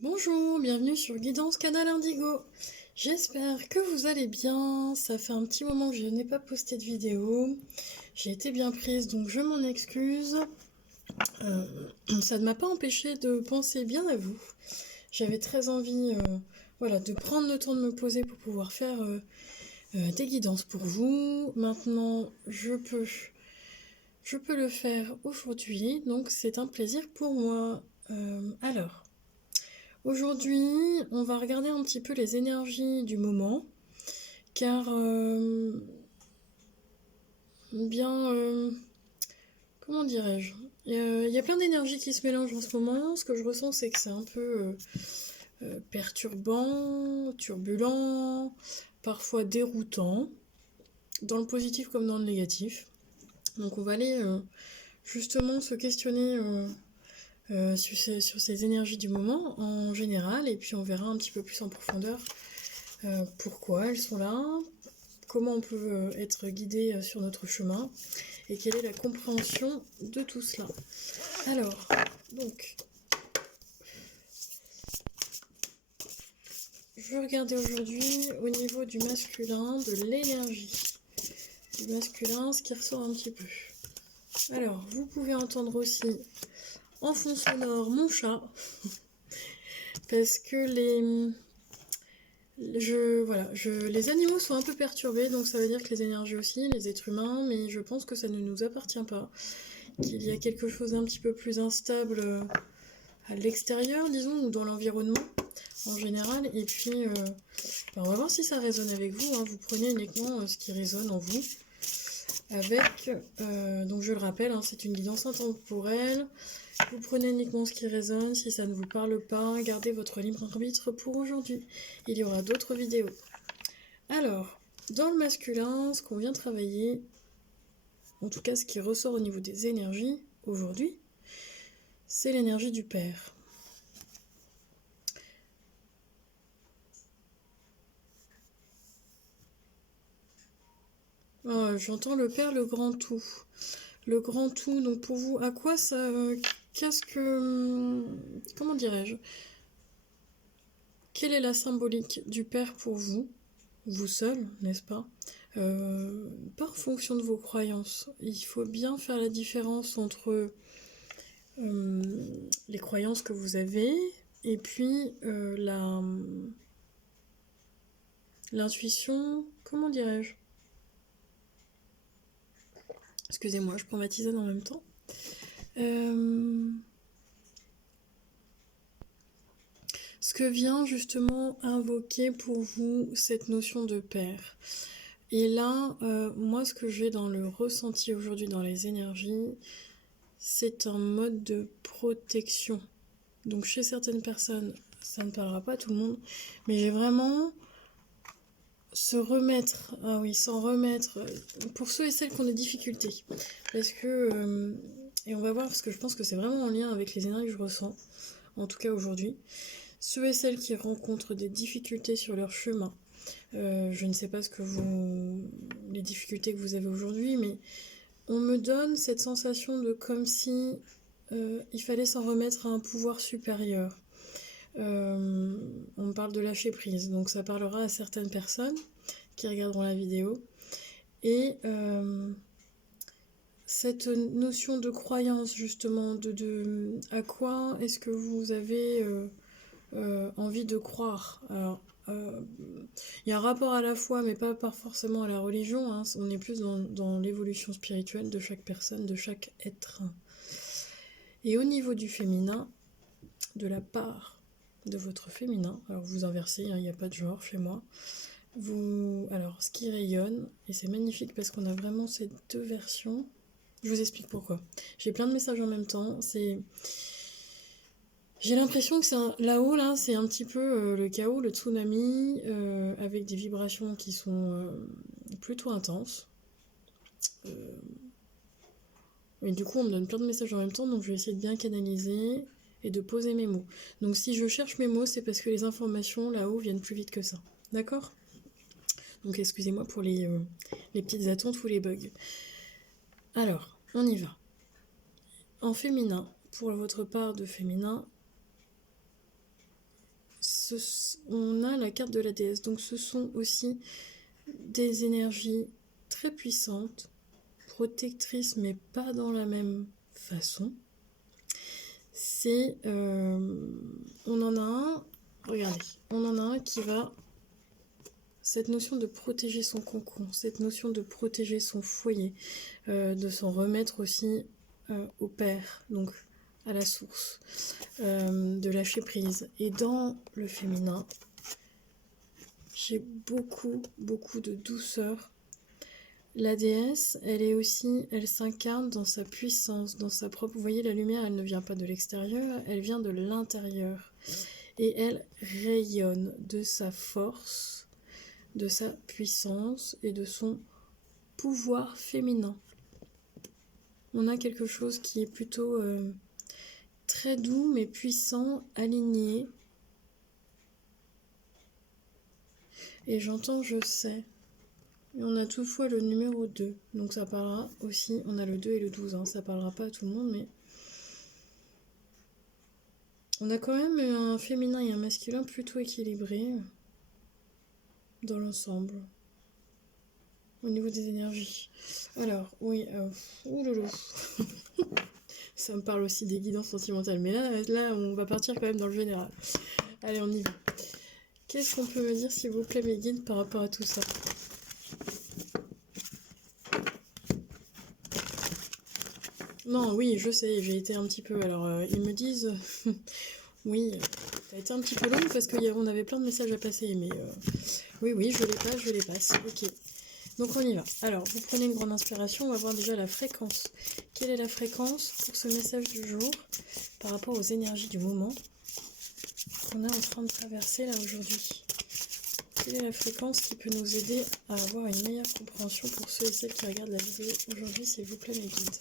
Bonjour, bienvenue sur Guidance Canal Indigo. J'espère que vous allez bien. Ça fait un petit moment que je n'ai pas posté de vidéo. J'ai été bien prise, donc je m'en excuse. Ça ne m'a pas empêché de penser bien à vous. J'avais très envie de prendre le temps de me poser pour pouvoir faire des guidances pour vous. Maintenant, je peux le faire aujourd'hui, donc c'est un plaisir pour moi. Alors, aujourd'hui, on va regarder un petit peu les énergies du moment, car bien, comment dirais-je, il y a plein d'énergies qui se mélangent en ce moment. Ce que je ressens, c'est que c'est un peu perturbant, turbulent, parfois déroutant, dans le positif comme dans le négatif. Donc on va aller justement se questionner sur ces énergies du moment en général, et puis on verra un petit peu plus en profondeur pourquoi elles sont là, comment on peut être guidé sur notre chemin, et quelle est la compréhension de tout cela. Alors, donc, je vais regarder aujourd'hui au niveau du masculin, de l'énergie du masculin, ce qui ressort un petit peu. Alors, vous pouvez entendre aussi en fond sonore mon chat, parce que les animaux sont un peu perturbés, donc ça veut dire que les énergies aussi, les êtres humains, mais je pense que ça ne nous appartient pas, qu'il y a quelque chose d'un petit peu plus instable à l'extérieur, disons, ou dans l'environnement en général. Et puis, on va voir si ça résonne avec vous, hein. Vous prenez uniquement ce qui résonne en vous. Avec, donc je le rappelle, hein, c'est une guidance intemporelle. Vous prenez uniquement ce qui résonne. Si ça ne vous parle pas, gardez votre libre arbitre pour aujourd'hui. Il y aura d'autres vidéos. Alors, dans le masculin, ce qu'on vient travailler, en tout cas ce qui ressort au niveau des énergies aujourd'hui, c'est l'énergie du père. J'entends le père, le grand tout. Le grand tout, donc pour vous, à quoi ça... qu'est-ce que... Comment dirais-je? Quelle est la symbolique du père pour vous? Vous seul, n'est-ce pas? Par fonction de vos croyances. Il faut bien faire la différence entre les croyances que vous avez et puis l'intuition, comment dirais-je? Excusez-moi, je prends ma tisane en même temps. Ce que vient justement invoquer pour vous cette notion de père. Et là, moi, ce que j'ai dans le ressenti aujourd'hui dans les énergies, c'est un mode de protection. Donc chez certaines personnes, ça ne parlera pas à tout le monde, mais j'ai vraiment se remettre, ah oui, s'en remettre, pour ceux et celles qui ont des difficultés. Parce que, et on va voir, parce que je pense que c'est vraiment en lien avec les énergies que je ressens, en tout cas aujourd'hui. Ceux et celles qui rencontrent des difficultés sur leur chemin, je ne sais pas les difficultés que vous avez aujourd'hui, mais on me donne cette sensation de comme si il fallait s'en remettre à un pouvoir supérieur. On me parle de lâcher prise, donc ça parlera à certaines personnes qui regarderont la vidéo. Et cette notion de croyance, justement, à quoi est-ce que vous avez envie de croire. Alors, il y a un rapport à la foi, mais pas forcément à la religion, hein. On est plus dans l'évolution spirituelle de chaque personne, de chaque être. Et au niveau du féminin, de la part de votre féminin, alors vous inversez, hein, il n'y a pas de genre chez moi. Alors, ce qui rayonne, et c'est magnifique parce qu'on a vraiment ces deux versions. Je vous explique pourquoi. J'ai plein de messages en même temps. J'ai l'impression que là-haut, là, c'est un petit peu le chaos, le tsunami, avec des vibrations qui sont plutôt intenses. Et du coup, on me donne plein de messages en même temps, donc je vais essayer de bien canaliser et de poser mes mots. Donc si je cherche mes mots, c'est parce que les informations là-haut viennent plus vite que ça. D'accord? Donc excusez-moi pour les petites attentes ou les bugs. Alors, on y va. En féminin, pour votre part de féminin, on a la carte de la déesse. Donc ce sont aussi des énergies très puissantes, protectrices, mais pas dans la même façon. On en a un, regardez, on en a un qui va, cette notion de protéger son cocon, cette notion de protéger son foyer, de s'en remettre aussi au père, donc à la source, de lâcher prise. Et dans le féminin, j'ai beaucoup de douceur. La déesse, elle s'incarne dans sa puissance, dans sa propre... Vous voyez, la lumière, elle ne vient pas de l'extérieur, elle vient de l'intérieur. Et elle rayonne de sa force, de sa puissance et de son pouvoir féminin. On a quelque chose qui est plutôt très doux, mais puissant, aligné. Et j'entends, je sais. Et on a toutefois le numéro 2, donc ça parlera aussi, on a le 2 et le 12, hein, ça parlera pas à tout le monde, mais... On a quand même un féminin et un masculin plutôt équilibrés dans l'ensemble, au niveau des énergies. Alors, oui, ouloulou. Ça me parle aussi des guidances sentimentales, mais là, on va partir quand même dans le général. Allez, on y va. Qu'est-ce qu'on peut me dire, s'il vous plaît, mes guides, par rapport à tout ça ? Non, oui, je sais, j'ai été un petit peu... Alors, ils me disent... oui, ça a été un petit peu long parce qu'on avait plein de messages à passer, mais... oui, je les passe, ok. Donc, on y va. Alors, vous prenez une grande inspiration, on va voir déjà la fréquence. Quelle est la fréquence pour ce message du jour par rapport aux énergies du moment qu'on est en train de traverser là aujourd'hui? Quelle est la fréquence qui peut nous aider à avoir une meilleure compréhension pour ceux et celles qui regardent la vidéo aujourd'hui, s'il vous plaît, mes guides?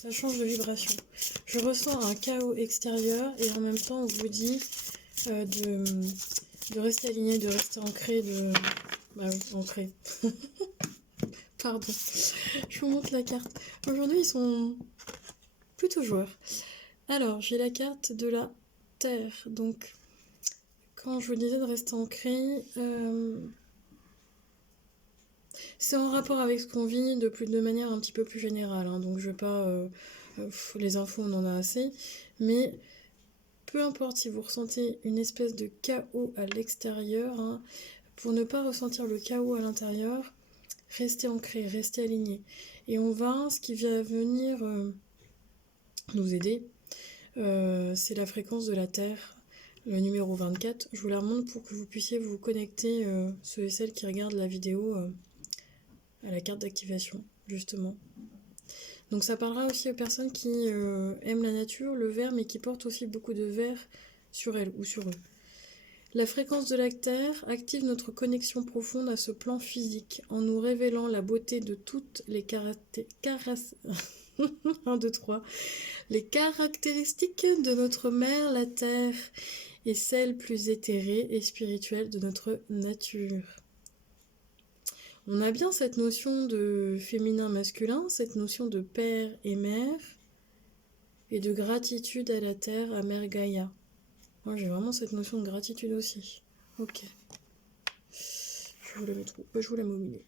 Ça change de vibration. Je ressens un chaos extérieur et en même temps on vous dit de rester aligné, de rester ancré, ancré. Pardon. Je vous montre la carte. Aujourd'hui ils sont plutôt joueurs. Alors j'ai la carte de la Terre. Donc quand je vous disais de rester ancré, c'est en rapport avec ce qu'on vit de manière un petit peu plus générale, hein, donc je vais pas... les infos, on en a assez, mais peu importe si vous ressentez une espèce de chaos à l'extérieur, hein, pour ne pas ressentir le chaos à l'intérieur, restez ancré, restez aligné. Et ce qui va venir nous aider, c'est la fréquence de la Terre, le numéro 24. Je vous la remonte pour que vous puissiez vous connecter, ceux et celles qui regardent la vidéo, à la carte d'activation, justement. Donc ça parlera aussi aux personnes qui aiment la nature, le vert, mais qui portent aussi beaucoup de vert sur elles ou sur eux. La fréquence de la Terre active notre connexion profonde à ce plan physique, en nous révélant la beauté de toutes les les caractéristiques de notre mère, la Terre, et celles plus éthérées et spirituelles de notre nature. On a bien cette notion de féminin-masculin, cette notion de père et mère, et de gratitude à la terre, à Mère Gaïa. Moi, j'ai vraiment cette notion de gratitude aussi. Ok. Je vous la mettre où? Je vous la mets au milieu.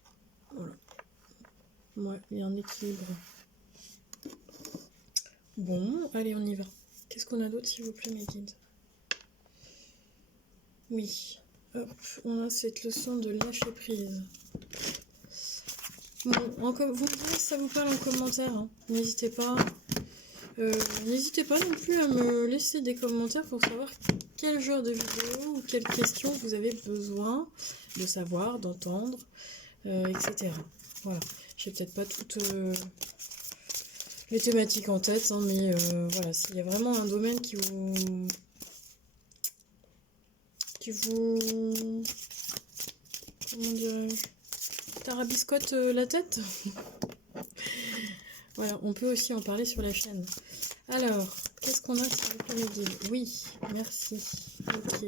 Voilà. Ouais, il y a un équilibre. Bon, allez, on y va. Qu'est-ce qu'on a d'autre, s'il vous plaît, mes guides? Oui. Hop, on a cette leçon de lâcher prise. Bon, vous me direz si ça vous parle en commentaire, hein. N'hésitez pas. N'hésitez pas non plus à me laisser des commentaires pour savoir quel genre de vidéo ou quelles questions vous avez besoin de savoir, d'entendre, etc. Voilà. J'ai peut-être pas toutes les thématiques en tête, hein, mais voilà, s'il y a vraiment un domaine qui vous comment dirais-je, tarabiscote la tête. Voilà, on peut aussi en parler sur la chaîne. Alors, qu'est-ce qu'on a, s'il vous plaît, mes guides? Oui, merci. Ok.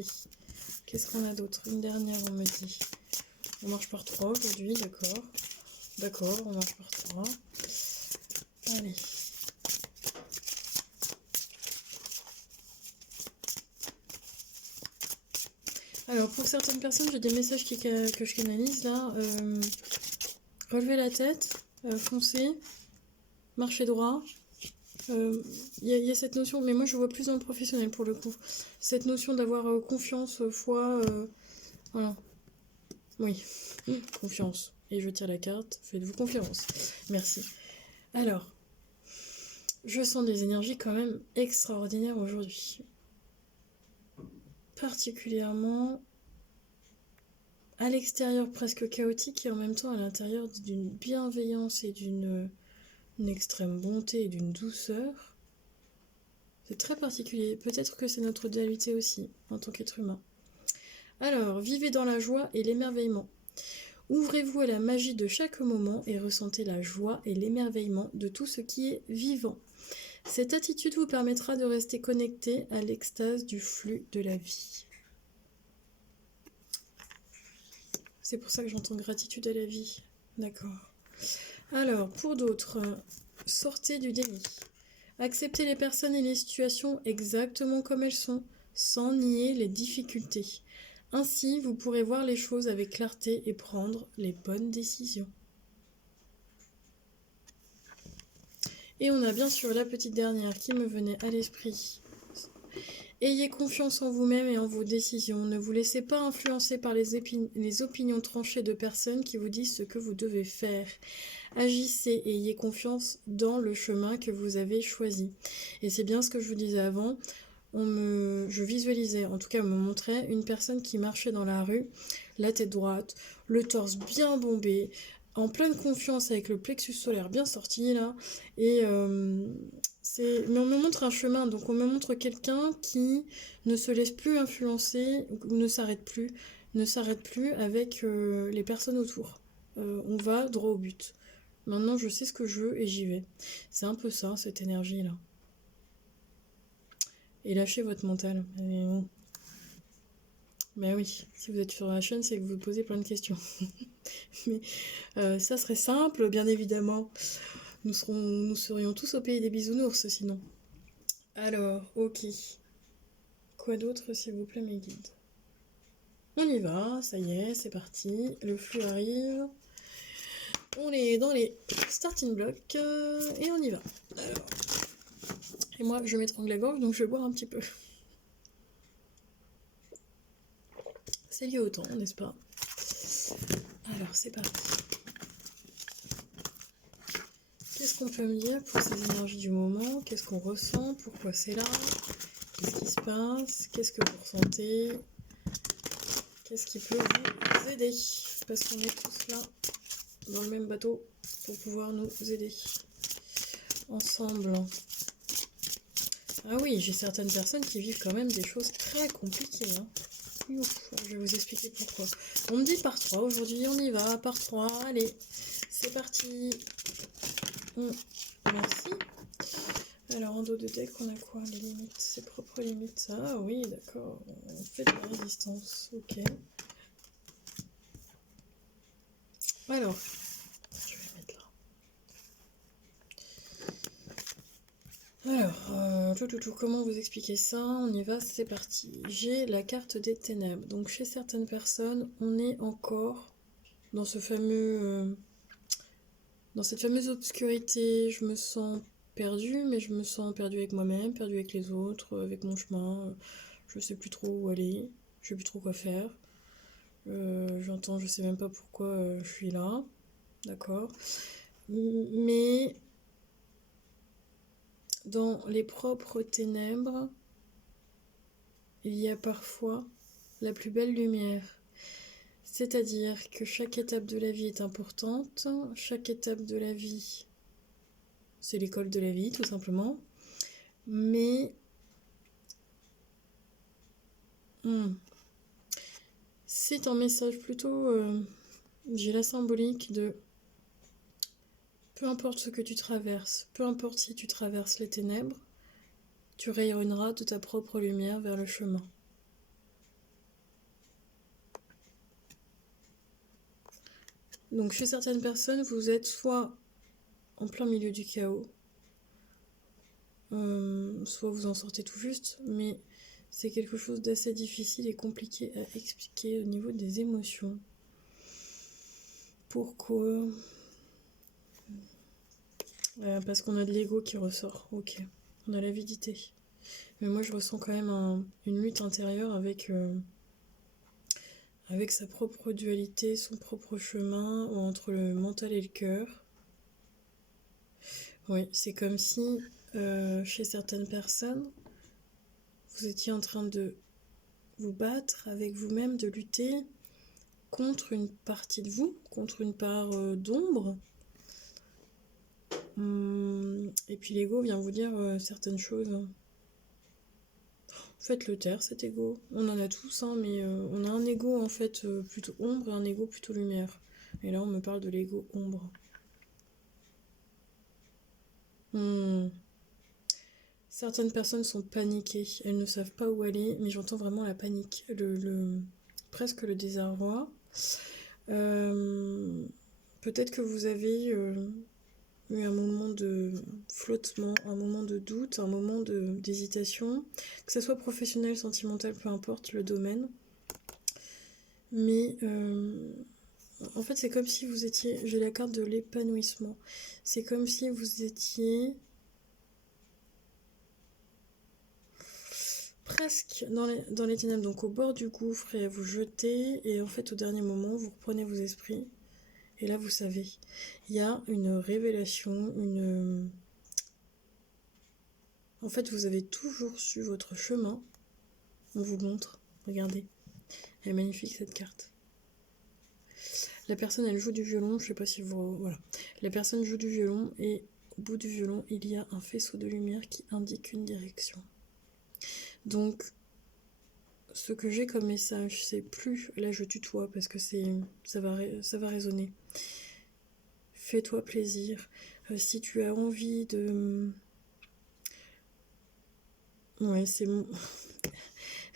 Qu'est-ce qu'on a d'autre? Une dernière, on me dit. On marche par 3 aujourd'hui, d'accord. D'accord, on marche par 3. Allez. Alors, pour certaines personnes, j'ai des messages que je canalise là. Relevez la tête, foncez, marchez droit. Il y a cette notion, mais moi je vois plus dans le professionnel pour le coup. Cette notion d'avoir confiance, foi, voilà. Oui, confiance. Et je tire la carte, faites-vous confiance. Merci. Alors, je sens des énergies quand même extraordinaires aujourd'hui. Particulièrement à l'extérieur presque chaotique et en même temps à l'intérieur d'une bienveillance et d'une extrême bonté et d'une douceur. C'est très particulier. Peut-être que c'est notre dualité aussi, en tant qu'être humain. Alors, vivez dans la joie et l'émerveillement. Ouvrez-vous à la magie de chaque moment et ressentez la joie et l'émerveillement de tout ce qui est vivant. Cette attitude vous permettra de rester connecté à l'extase du flux de la vie. C'est pour ça que j'entends gratitude à la vie. D'accord. Alors, pour d'autres, sortez du déni. Acceptez les personnes et les situations exactement comme elles sont, sans nier les difficultés. Ainsi, vous pourrez voir les choses avec clarté et prendre les bonnes décisions. Et on a bien sûr la petite dernière qui me venait à l'esprit. Ayez confiance en vous-même et en vos décisions. Ne vous laissez pas influencer par les opinions tranchées de personnes qui vous disent ce que vous devez faire. Agissez et ayez confiance dans le chemin que vous avez choisi. Et c'est bien ce que je vous disais avant. Je visualisais, en tout cas on me montrait, une personne qui marchait dans la rue, la tête droite, le torse bien bombé, en pleine confiance avec le plexus solaire bien sorti là. Et mais on me montre un chemin, donc on me montre quelqu'un qui ne se laisse plus influencer, ou ne s'arrête plus avec les personnes autour. On va droit au but. Maintenant je sais ce que je veux et j'y vais. C'est un peu ça, cette énergie là. Et lâchez votre mental. Mais oui, si vous êtes sur la chaîne, c'est que vous vous posez plein de questions. Mais ça serait simple, bien évidemment. Nous serions tous au pays des bisounours, sinon. Alors, ok. Quoi d'autre, s'il vous plaît, mes guides? On y va, ça y est, c'est parti. Le flux arrive. On est dans les starting blocks et on y va. Alors. Et moi, je m'étrangle la gorge, donc je vais boire un petit peu. C'est lié au temps, n'est-ce pas? Alors, c'est parti. Qu'est-ce qu'on peut me dire pour ces énergies du moment? Qu'est-ce qu'on ressent? Pourquoi c'est là? Qu'est-ce qui se passe? Qu'est-ce que vous ressentez? Qu'est-ce qui peut vous aider? Parce qu'on est tous là, dans le même bateau, pour pouvoir nous aider ensemble. Ah oui, j'ai certaines personnes qui vivent quand même des choses très compliquées. Hein. Ouf, je vais vous expliquer pourquoi. On me dit par 3, aujourd'hui on y va, par 3, allez, c'est parti. Merci. Alors en dos de deck, on a quoi? Les limites, ses propres limites. Ah oui, d'accord, on fait de la résistance, ok. Alors, je vais mettre là. Alors, comment vous expliquer ça? On y va, c'est parti. J'ai la carte des ténèbres. Donc chez certaines personnes, on est encore dans ce fameux, dans cette fameuse obscurité. Je me sens perdue, mais je me sens perdue avec moi-même, perdue avec les autres, avec mon chemin. Je sais plus trop où aller, je sais plus trop quoi faire. J'entends, je sais même pas pourquoi je suis là, d'accord. Mais dans les propres ténèbres, il y a parfois la plus belle lumière. C'est-à-dire que chaque étape de la vie est importante, chaque étape de la vie, c'est l'école de la vie, tout simplement. Mais c'est un message plutôt, j'ai la symbolique de peu importe ce que tu traverses, peu importe si tu traverses les ténèbres, tu rayonneras de ta propre lumière vers le chemin. Donc chez certaines personnes, vous êtes soit en plein milieu du chaos. Soit vous en sortez tout juste, mais c'est quelque chose d'assez difficile et compliqué à expliquer au niveau des émotions. Pourquoi? Parce qu'on a de l'ego qui ressort, ok. On a l'avidité. Mais moi je ressens quand même une lutte intérieure avec sa propre dualité, son propre chemin entre le mental et le cœur. Oui, c'est comme si chez certaines personnes, vous étiez en train de vous battre avec vous-même, de lutter contre une partie de vous, contre une part d'ombre. Et puis l'ego vient vous dire certaines choses. Faites le taire, cet ego. On en a tous, hein, mais on a un ego en fait plutôt ombre et un ego plutôt lumière. Et là, on me parle de l'ego ombre. Certaines personnes sont paniquées, elles ne savent pas où aller, mais j'entends vraiment la panique, presque le désarroi. Peut-être que vous avez eu un moment de flottement, un moment de doute, un moment d'hésitation, que ce soit professionnel, sentimental, peu importe le domaine. Mais en fait, c'est comme si vous étiez, j'ai la carte de l'épanouissement, c'est comme si vous étiez presque dans les ténèbres, donc au bord du gouffre et à vous jeter, et en fait au dernier moment vous reprenez vos esprits, et là vous savez, il y a une révélation, en fait vous avez toujours su votre chemin, on vous montre, regardez, elle est magnifique cette carte. La personne elle joue du violon, je sais pas si vous... Voilà. La personne joue du violon et au bout du violon il y a un faisceau de lumière qui indique une direction. Donc ce que j'ai comme message, c'est plus, là je tutoie parce que ça va résonner. Fais-toi plaisir. Si tu as envie de... Ouais, c'est bon.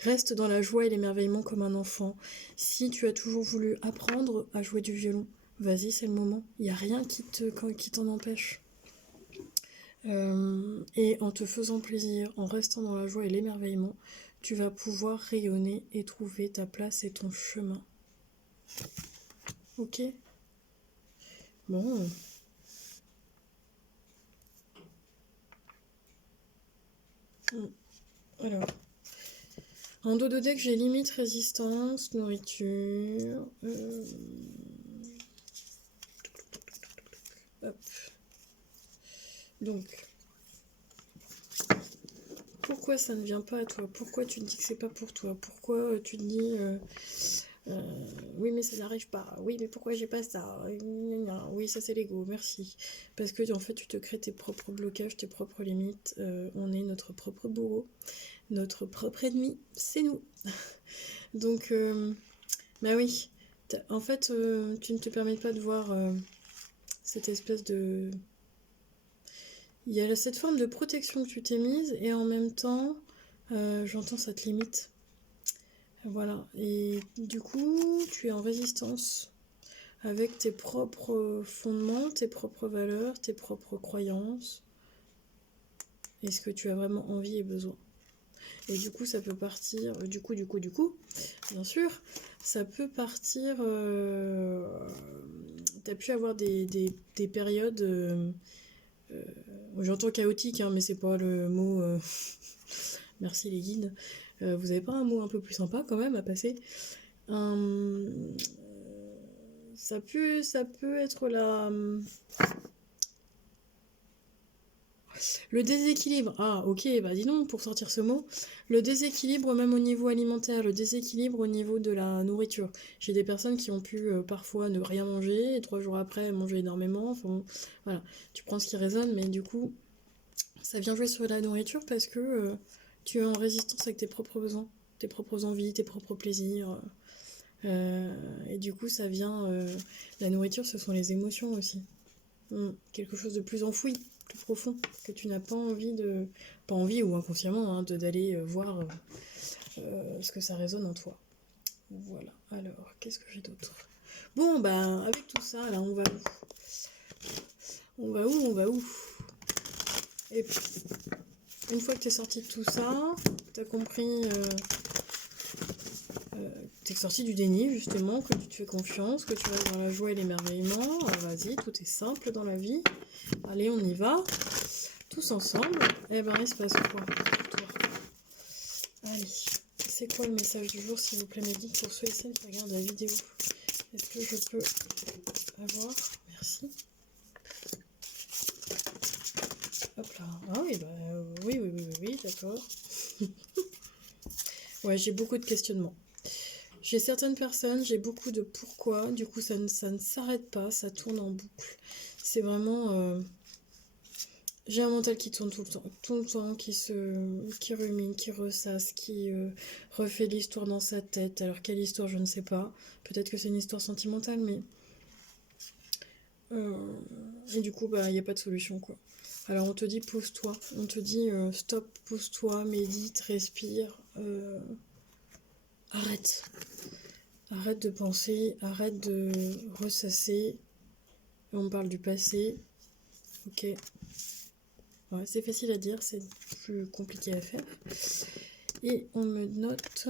Reste dans la joie et l'émerveillement comme un enfant. Si tu as toujours voulu apprendre à jouer du violon, vas-y, c'est le moment. Il n'y a rien qui t'en empêche. Et en te faisant plaisir, en restant dans la joie et l'émerveillement, tu vas pouvoir rayonner et trouver ta place et ton chemin. Ok? Bon. Alors. En dos de deck, j'ai limite, résistance, nourriture. Hop. Donc. Pourquoi ça ne vient pas à toi? Pourquoi tu te dis que c'est pas pour toi? Pourquoi tu te dis oui mais ça n'arrive pas, oui mais pourquoi j'ai pas ça? Oui ça c'est l'ego, merci. Parce que en fait tu te crées tes propres blocages, tes propres limites. On est notre propre bourreau, notre propre ennemi, c'est nous. Donc bah oui, en fait tu ne te permets pas de voir cette espèce de... Il y a cette forme de protection que tu t'es mise et en même temps, j'entends ça te limite. Voilà. Et du coup, tu es en résistance avec tes propres fondements, tes propres valeurs, tes propres croyances et ce que tu as vraiment envie et besoin. Et du coup, ça peut partir... Du coup, bien sûr, ça peut partir... T'as pu avoir des périodes... j'entends chaotique, hein, mais c'est pas le mot... Merci les guides. Vous avez pas un mot un peu plus sympa quand même à passer? Ça peut être le déséquilibre. Ah, ok, bah dis donc, pour sortir ce mot. Le déséquilibre même au niveau alimentaire, le déséquilibre au niveau de la nourriture. J'ai des personnes qui ont pu parfois ne rien manger, et 3 jours après manger énormément. Enfin, bon, voilà, tu prends ce qui résonne, mais du coup, ça vient jouer sur la nourriture parce que tu es en résistance avec tes propres besoins, tes propres envies, tes propres plaisirs. Et du coup, ça vient... la nourriture, ce sont les émotions aussi. Quelque chose de plus enfoui, plus profond, que tu n'as pas envie de... Pas envie ou inconsciemment, hein, d'aller voir ce que ça résonne en toi. Voilà. Alors, qu'est-ce que j'ai d'autre? Bon, bah, avec tout ça, là, On va où? On va où? Et puis, une fois que tu es sorti de tout ça, tu as compris, tu es sorti du déni justement, que tu te fais confiance, que tu restes dans la joie et l'émerveillement. Vas-y, tout est simple dans la vie. Allez, on y va. Tous ensemble. Eh ben, il se passe quoi pour toi? Allez, c'est quoi le message du jour, s'il vous plaît, mes guides, pour ceux et celles qui regardent la vidéo? Est-ce que je peux avoir? Merci. Hop là. Ah oui, bah oui, d'accord. Ouais, j'ai beaucoup de questionnements. J'ai certaines personnes, j'ai beaucoup de pourquoi, du coup ça ne s'arrête pas, ça tourne en boucle. C'est vraiment... j'ai un mental qui tourne tout le temps, qui rumine, qui ressasse, qui refait l'histoire dans sa tête. Alors quelle histoire, je ne sais pas. Peut-être que c'est une histoire sentimentale, mais... et du coup, bah, il n'y a pas de solution, quoi. Alors on te dit pose-toi, on te dit stop, pose-toi, médite, respire, arrête. Arrête de penser, arrête de ressasser. On parle du passé, ok. Ouais, c'est facile à dire, c'est plus compliqué à faire. Et on me note,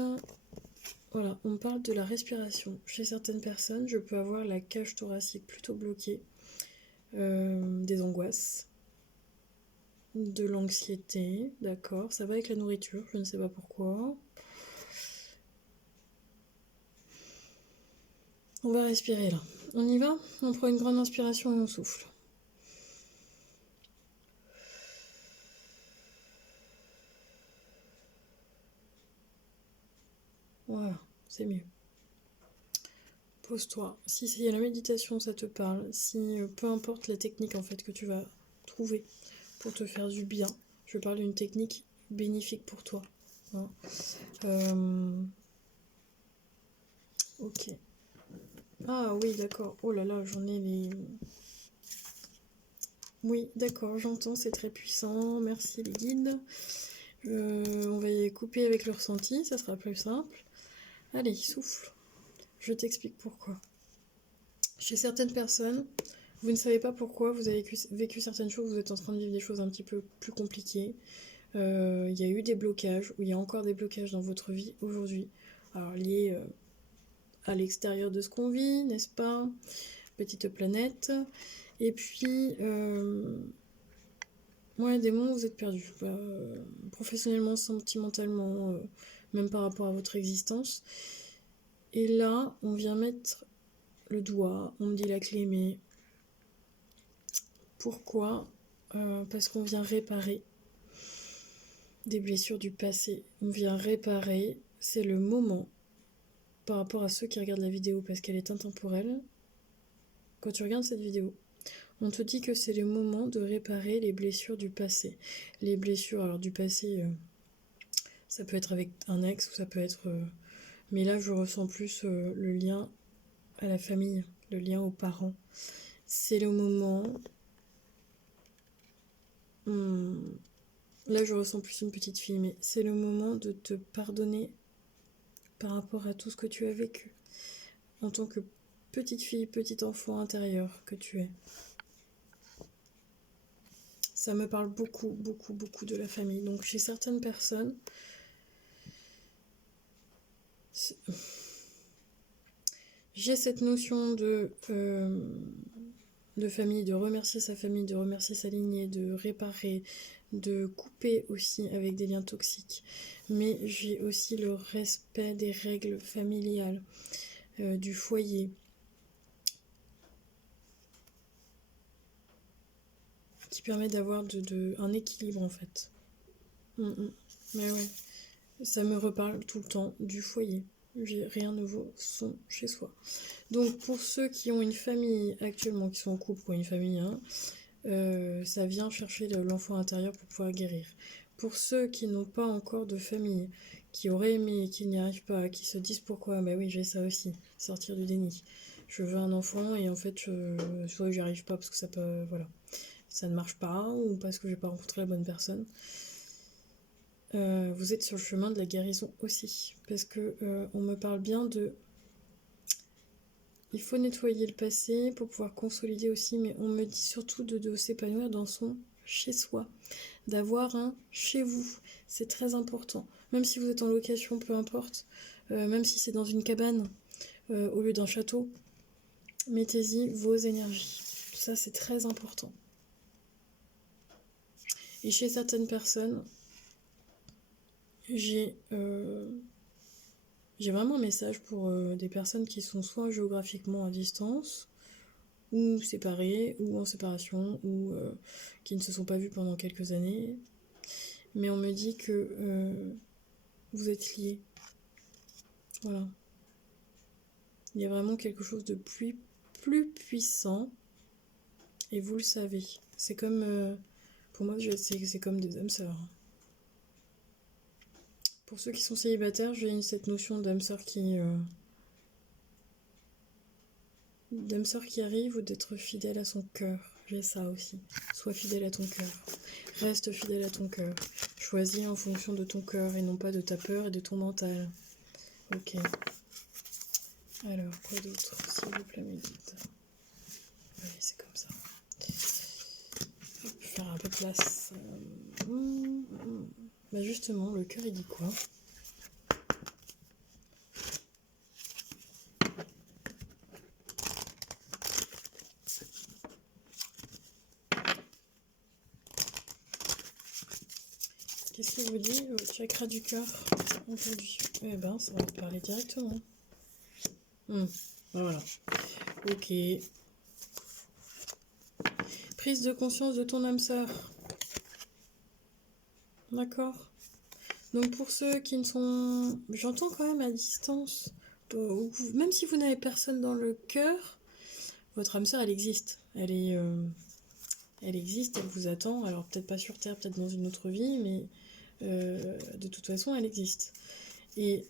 voilà, on parle de la respiration. Chez certaines personnes, je peux avoir la cage thoracique plutôt bloquée, des angoisses, de l'anxiété, d'accord. Ça va avec la nourriture, je ne sais pas pourquoi. On va respirer là. On y va? On prend une grande inspiration et on souffle. Voilà, c'est mieux. Pose-toi. Si la méditation, ça te parle, si peu importe la technique en fait que tu vas trouver pour te faire du bien, je parle d'une technique bénéfique pour toi. Hein. Ok. Ah oui, d'accord. Oh là là, j'en ai les... Oui, d'accord, j'entends, c'est très puissant. Merci les guides. On va y couper avec le ressenti, ça sera plus simple. Allez, souffle. Je t'explique pourquoi. Chez certaines personnes, vous ne savez pas pourquoi, vous avez vécu certaines choses, vous êtes en train de vivre des choses un petit peu plus compliquées. Il y a eu des blocages, ou il y a encore des blocages dans votre vie aujourd'hui. Alors liés à l'extérieur de ce qu'on vit, n'est-ce pas? Petite planète. Et puis, ouais, des moments où vous êtes perdu. Professionnellement, sentimentalement, même par rapport à votre existence. Et là, on vient mettre le doigt, on me dit la clé, mais pourquoi? Parce qu'on vient réparer des blessures du passé. On vient réparer, c'est le moment, par rapport à ceux qui regardent la vidéo, parce qu'elle est intemporelle. Quand tu regardes cette vidéo, on te dit que c'est le moment de réparer les blessures du passé. Les blessures, alors du passé, ça peut être avec un ex, ou ça peut être... mais là, je ressens plus le lien à la famille, le lien aux parents. C'est le moment... Là, je ressens plus une petite fille, mais c'est le moment de te pardonner par rapport à tout ce que tu as vécu. En tant que petite fille, petit enfant intérieur que tu es. Ça me parle beaucoup, beaucoup, beaucoup de la famille. Donc, chez certaines personnes, j'ai cette notion de famille, de remercier sa famille, de remercier sa lignée, de réparer, de couper aussi avec des liens toxiques. Mais j'ai aussi le respect des règles familiales, du foyer. Qui permet d'avoir un équilibre en fait. Mais ouais, ça me reparle tout le temps du foyer. Rien ne vaut son chez soi. Donc pour ceux qui ont une famille actuellement, qui sont en couple ou une famille, hein, ça vient chercher l'enfant intérieur pour pouvoir guérir. Pour ceux qui n'ont pas encore de famille, qui auraient aimé et qui n'y arrivent pas, qui se disent pourquoi, bah oui j'ai ça aussi, sortir du déni. Je veux un enfant et en fait soit j'y arrive pas parce que ça peut, voilà, ça ne marche pas ou parce que j'ai pas rencontré la bonne personne. Vous êtes sur le chemin de la guérison aussi, parce que on me parle bien de il faut nettoyer le passé pour pouvoir consolider aussi, mais on me dit surtout de s'épanouir dans son chez-soi, d'avoir un chez vous. C'est très important. Même si vous êtes en location, peu importe, même si c'est dans une cabane au lieu d'un château, mettez-y vos énergies. Ça, c'est très important. Et chez certaines personnes, j'ai vraiment un message pour des personnes qui sont soit géographiquement à distance, ou séparées, ou en séparation, ou qui ne se sont pas vues pendant quelques années. Mais on me dit que vous êtes liés. Voilà. Il y a vraiment quelque chose de plus puissant, et vous le savez. C'est comme, pour moi, c'est comme des âmes sœurs. Pour ceux qui sont célibataires, j'ai cette notion d'âme sœur qui arrive, ou d'être fidèle à son cœur. J'ai ça aussi. Sois fidèle à ton cœur. Reste fidèle à ton cœur. Choisis en fonction de ton cœur et non pas de ta peur et de ton mental. Ok. Alors, quoi d'autre, s'il vous plaît, mes guides? Oui, c'est comme ça. Hop, faire un peu de place. Bah justement, le cœur, il dit quoi? Qu'est-ce qu'il vous dit, le chakra du cœur aujourd'hui? Eh ben, ça va vous parler directement. Voilà. Ok. Prise de conscience de ton âme sœur. D'accord. Donc pour ceux qui ne sont... J'entends quand même à distance. Même si vous n'avez personne dans le cœur, votre âme sœur, elle existe. Elle existe, elle vous attend. Alors peut-être pas sur Terre, peut-être dans une autre vie, mais de toute façon, elle existe. Et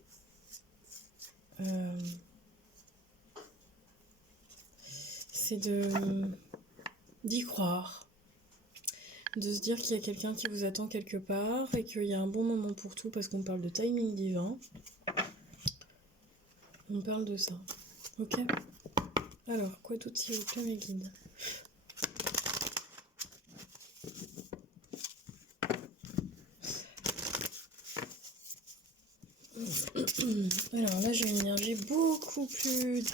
c'est d'y croire. De se dire qu'il y a quelqu'un qui vous attend quelque part et qu'il y a un bon moment pour tout, parce qu'on parle de timing divin. On parle de ça. Ok? Alors, quoi d'autre, s'il vous plaît, mes guides? Alors là, j'ai une énergie beaucoup plus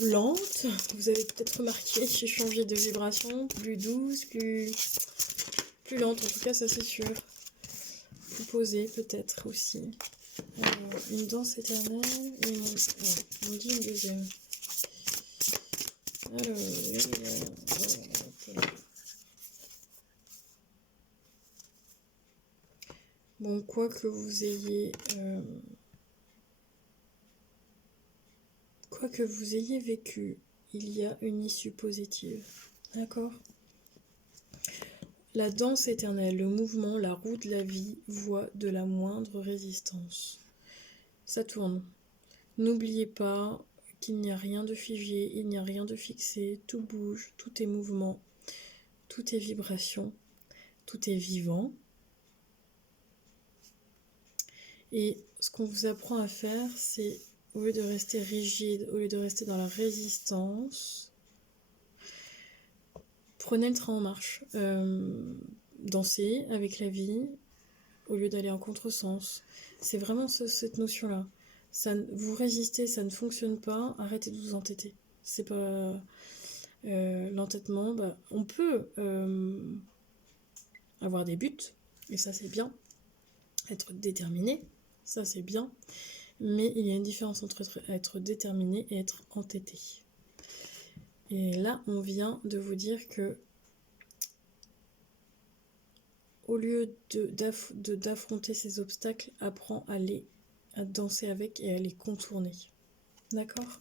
lente. Vous avez peut-être remarqué, j'ai changé de vibration, plus douce, plus lente. En tout cas, ça c'est sûr. Plus posée, peut-être aussi. Alors, une danse éternelle. Et on dit une deuxième. Alors, bon, quoi que vous ayez vécu, il y a une issue positive. D'accord? La danse éternelle, le mouvement, la roue de la vie, voit de la moindre résistance. Ça tourne. N'oubliez pas qu'il n'y a rien de figé, il n'y a rien de fixé, tout bouge, tout est mouvement, tout est vibration, tout est vivant. Et ce qu'on vous apprend à faire, c'est, au lieu de rester rigide, au lieu de rester dans la résistance, prenez le train en marche. Dansez avec la vie, au lieu d'aller en contresens. C'est vraiment cette notion-là. Vous résistez, ça ne fonctionne pas, arrêtez de vous entêter. C'est pas... l'entêtement, on peut avoir des buts, et ça c'est bien. Être déterminé, ça c'est bien. Mais il y a une différence entre être déterminé et être entêté. Et là, on vient de vous dire que au lieu d'affronter ces obstacles, apprends à danser avec et à les contourner. D'accord?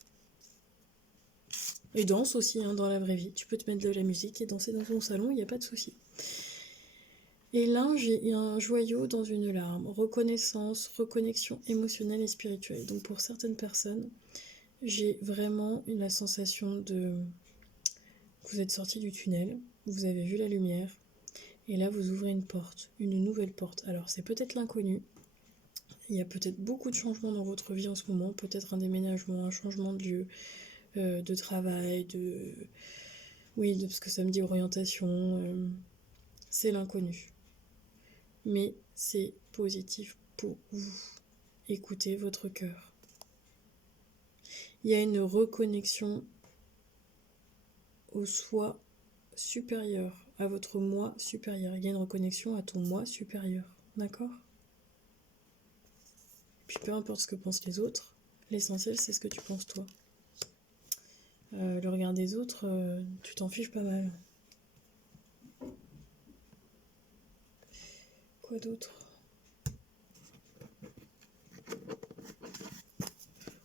Et danse aussi, hein, dans la vraie vie. Tu peux te mettre de la musique et danser dans ton salon, il n'y a pas de souci. Et là, j'ai un joyau dans une larme. Reconnaissance, reconnexion émotionnelle et spirituelle. Donc pour certaines personnes, j'ai vraiment la sensation que vous êtes sorti du tunnel, vous avez vu la lumière, et là vous ouvrez une porte, une nouvelle porte. Alors c'est peut-être l'inconnu, Il y a peut-être beaucoup de changements dans votre vie en ce moment, peut-être un déménagement, un changement de lieu, de travail, oui, de ce que ça me dit, orientation. C'est l'inconnu. Mais c'est positif pour vous. Écoutez votre cœur. Il y a une reconnexion au soi supérieur, à votre moi supérieur. Il y a une reconnexion à ton moi supérieur. D'accord? Puis peu importe ce que pensent les autres, l'essentiel c'est ce que tu penses toi. Le regard des autres, tu t'en fiches pas mal. Quoi d'autre?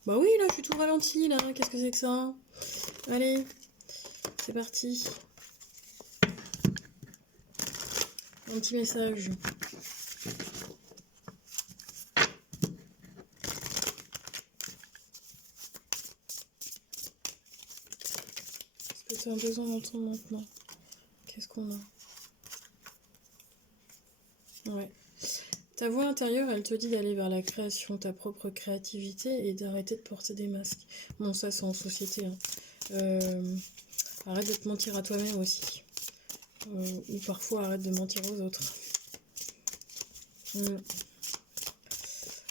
Bah oui, là, je suis tout ralenti, là. Qu'est-ce que c'est que ça? Allez, c'est parti. Un petit message. Est-ce que tu as besoin d'entendre maintenant? Qu'est-ce qu'on a? Ouais. Ta voix intérieure, elle te dit d'aller vers la création, ta propre créativité et d'arrêter de porter des masques. Bon, ça, c'est en société. Hein. Arrête de te mentir à toi-même aussi. Ou parfois, arrête de mentir aux autres.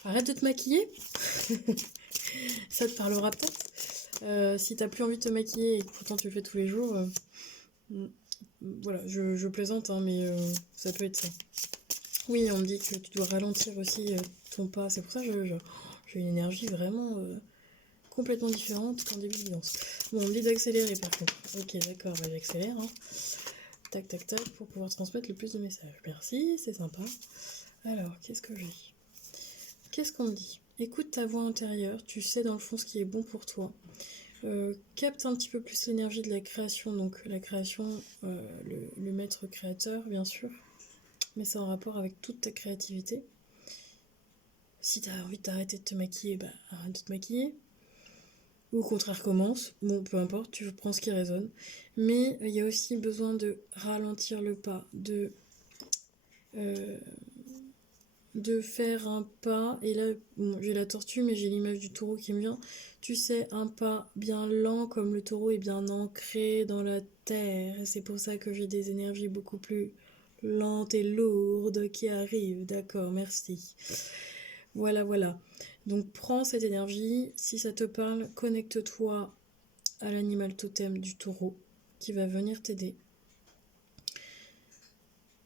Arrête de te maquiller. Ça te parlera peut-être. Si t'as plus envie de te maquiller et que pourtant tu le fais tous les jours, voilà, je plaisante, hein, mais ça peut être ça. Oui, on me dit que tu dois ralentir aussi ton pas. C'est pour ça que j'ai une énergie vraiment complètement différente qu'en début de séance. Bon, on me dit d'accélérer par contre. Ok, d'accord, bah, j'accélère. Hein. Tac, tac, tac, pour pouvoir transmettre le plus de messages. Merci, c'est sympa. Alors, qu'est-ce que j'ai? Qu'est-ce qu'on me dit? Écoute ta voix intérieure, tu sais dans le fond ce qui est bon pour toi. Capte un petit peu plus l'énergie de la création, donc la création, le maître créateur, bien sûr. Mais c'est en rapport avec toute ta créativité. Si tu as envie d'arrêter de te maquiller, bah arrête de te maquiller. Ou au contraire commence. Bon, peu importe, tu prends ce qui résonne. Mais il y a aussi besoin de ralentir le pas, de faire un pas. Et là, bon, j'ai la tortue, mais j'ai l'image du taureau qui me vient. Tu sais, un pas bien lent comme le taureau est bien ancré dans la terre. Et c'est pour ça que j'ai des énergies beaucoup plus lente et lourde qui arrive. D'accord, merci. Voilà, voilà. Donc prends cette énergie. Si ça te parle, connecte-toi à l'animal totem du taureau qui va venir t'aider.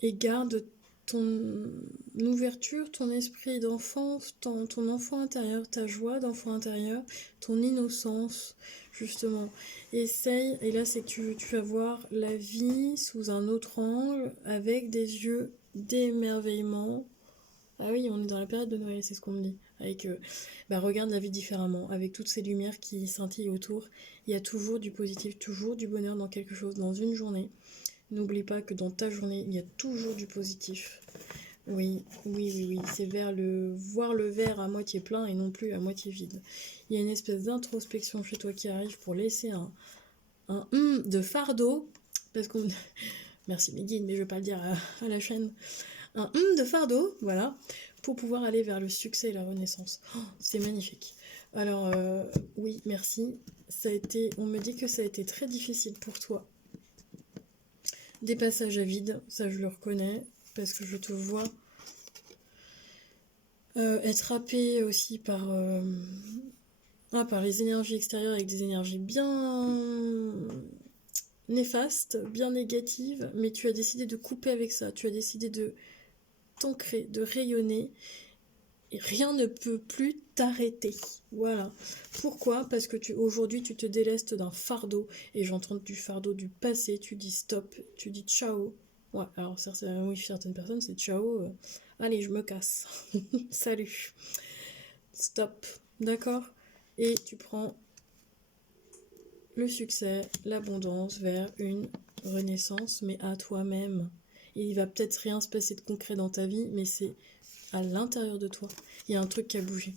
Et garde ton ouverture, ton esprit d'enfant, ton enfant intérieur, ta joie d'enfant intérieur, ton innocence, justement. Essaye, et là c'est que tu vas voir la vie sous un autre angle, avec des yeux d'émerveillement. Ah oui, on est dans la période de Noël, c'est ce qu'on me dit. Avec, regarde la vie différemment, avec toutes ces lumières qui scintillent autour. Il y a toujours du positif, toujours du bonheur dans quelque chose, dans une journée. N'oublie pas que dans ta journée, il y a toujours du positif. Oui, oui, oui, oui. C'est voir le verre à moitié plein et non plus à moitié vide. Il y a une espèce d'introspection chez toi qui arrive pour laisser un de fardeau. Parce qu'on... Merci Médine, mais je vais pas le dire à la chaîne. Un de fardeau, voilà, pour pouvoir aller vers le succès et la renaissance. Oh, c'est magnifique. Alors, oui, merci. On me dit que ça a été très difficile pour toi. Des passages à vide, ça je le reconnais, parce que je te vois être happé aussi par les énergies extérieures avec des énergies bien néfastes, bien négatives, mais tu as décidé de couper avec ça, tu as décidé de t'ancrer, de rayonner, et rien ne peut plus t'arrêter. Voilà. Pourquoi? Parce que aujourd'hui tu te délestes d'un fardeau, et j'entends du fardeau du passé, tu dis stop, tu dis ciao. Ouais, alors certaines personnes c'est ciao, allez je me casse, salut, stop, d'accord? Et tu prends le succès, l'abondance vers une renaissance, mais à toi-même. Il va peut-être rien se passer de concret dans ta vie, mais c'est à l'intérieur de toi. Il y a un truc qui a bougé.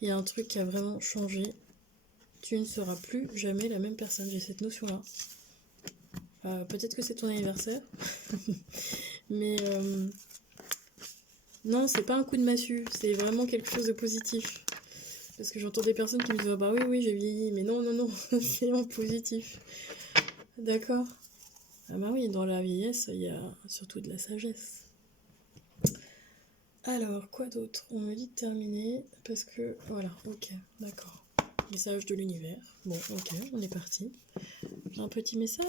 Il y a un truc qui a vraiment changé. Tu ne seras plus jamais la même personne. J'ai cette notion-là. Peut-être que c'est ton anniversaire. Mais Non, c'est pas un coup de massue, c'est vraiment quelque chose de positif. Parce que j'entends des personnes qui me disent, ah bah oui, oui, j'ai vieilli, mais non, non, non, c'est en positif. D'accord? Ah bah oui, dans la vieillesse, il y a surtout de la sagesse. Alors, quoi d'autre? On me dit de terminer, parce que, voilà, ok, d'accord. Message de l'univers. Bon, ok, on est parti. Un petit message.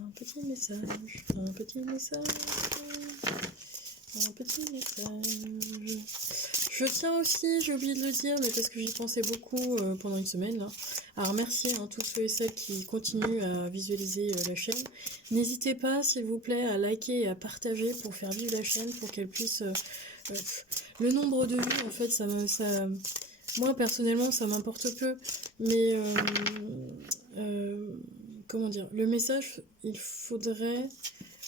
Un petit message. Un petit message. Un petit message. Je tiens aussi, j'ai oublié de le dire, mais parce que j'y pensais beaucoup pendant une semaine, là, à remercier tous ceux et celles qui continuent à visualiser la chaîne. N'hésitez pas, s'il vous plaît, à liker et à partager pour faire vivre la chaîne, pour qu'elle puisse... le nombre de vues, en fait, moi, personnellement, ça m'importe peu, mais... comment dire? Le message, il faudrait...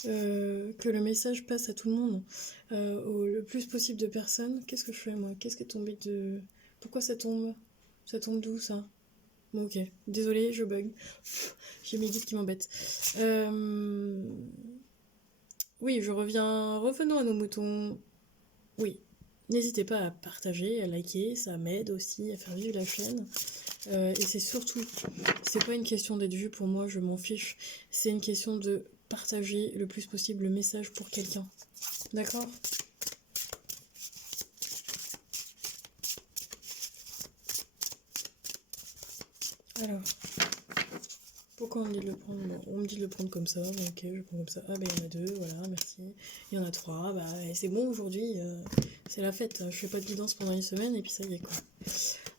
que le message passe à tout le monde, le plus possible de personnes. Qu'est-ce que je fais moi? Qu'est-ce qui est tombé de... Pourquoi ça tombe? Ça tombe d'où ça? Bon ok, désolé, je bug. J'ai mes guides qui m'embêtent. Oui, revenons à nos moutons. Oui, n'hésitez pas à partager, à liker, ça m'aide aussi à faire vivre la chaîne. Et c'est surtout, c'est pas une question d'être vu pour moi, je m'en fiche. C'est une question de partager le plus possible le message pour quelqu'un. D'accord? Alors, pourquoi on me dit de le prendre? Bon, on me dit de le prendre comme ça, bon, ok, je prends comme ça. Ah ben il y en a deux, voilà, merci. Il y en a trois, bah c'est bon aujourd'hui, c'est la fête. Je fais pas de guidance pendant une semaine et puis ça y est quoi.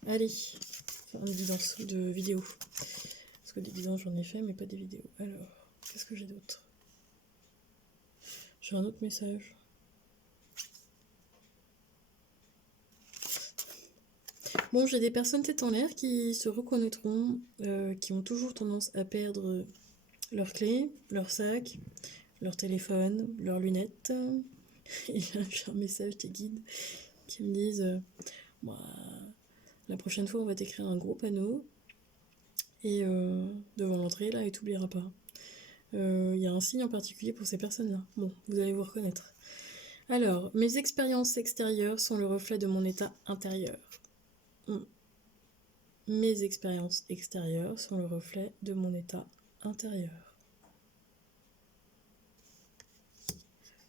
Allez, enfin, de guidance de vidéo. Parce que des guidances j'en ai fait, mais pas des vidéos. Alors, qu'est-ce que j'ai d'autre? J'ai un autre message. Bon, j'ai des personnes tête en l'air qui se reconnaîtront, qui ont toujours tendance à perdre leurs clés, leur sac, leur téléphone, leurs lunettes. Et là, j'ai un message des guides qui me disent bah, la prochaine fois, on va t'écrire un gros panneau et devant l'entrée, là, et t'oublieras pas. Il y a un signe en particulier pour ces personnes-là. Bon, vous allez vous reconnaître. Alors, mes expériences extérieures sont le reflet de mon état intérieur. Mes expériences extérieures sont le reflet de mon état intérieur.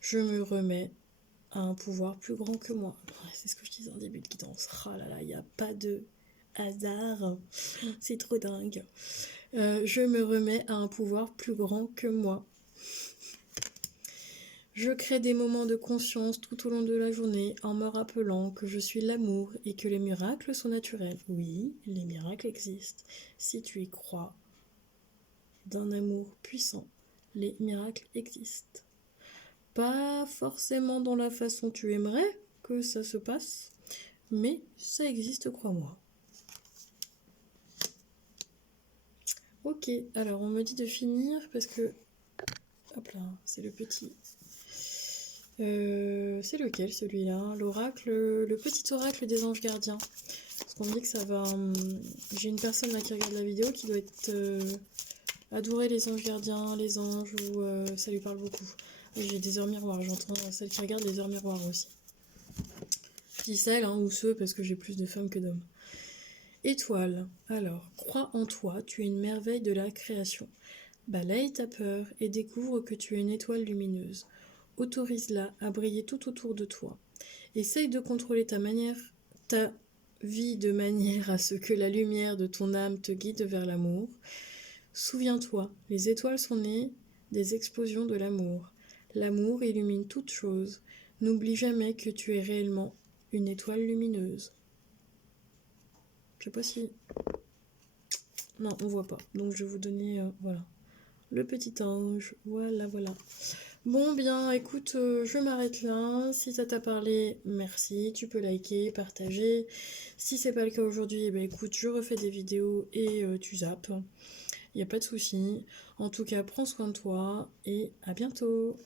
Je me remets à un pouvoir plus grand que moi. C'est ce que je disais en début de guidance. Ah là là, il n'y a pas de hasard. C'est trop dingue. Je me remets à un pouvoir plus grand que moi. Je crée des moments de conscience tout au long de la journée en me rappelant que je suis l'amour et que les miracles sont naturels. Oui, les miracles existent. Si tu y crois d'un amour puissant, les miracles existent. Pas forcément dans la façon tu aimerais que ça se passe, mais ça existe, crois-moi. Ok, alors on me dit de finir parce que... Hop là, c'est le petit... c'est lequel celui-là? L'oracle, le petit oracle des anges gardiens. Parce qu'on me dit que ça va... J'ai une personne là qui regarde la vidéo qui doit être... adorer les anges gardiens, les anges, ou ça lui parle beaucoup. J'ai des heures miroirs, j'entends celle qui regarde les heures miroirs aussi. Je dis celle, ou ceux, parce que j'ai plus de femmes que d'hommes. Étoile, alors, crois en toi, tu es une merveille de la création. Balaye ta peur et découvre que tu es une étoile lumineuse. Autorise-la à briller tout autour de toi. Essaye de contrôler ta vie de manière à ce que la lumière de ton âme te guide vers l'amour. Souviens-toi, les étoiles sont nées des explosions de l'amour. L'amour illumine toute chose. N'oublie jamais que tu es réellement une étoile lumineuse. Je sais pas si... Non, on voit pas. Donc je vais vous donner, voilà. Le petit ange, voilà, voilà. Bon, bien, écoute, je m'arrête là. Si ça t'a parlé, merci. Tu peux liker, partager. Si c'est pas le cas aujourd'hui, eh ben, écoute, je refais des vidéos et tu zappes. Il n'y a pas de souci. En tout cas, prends soin de toi et à bientôt.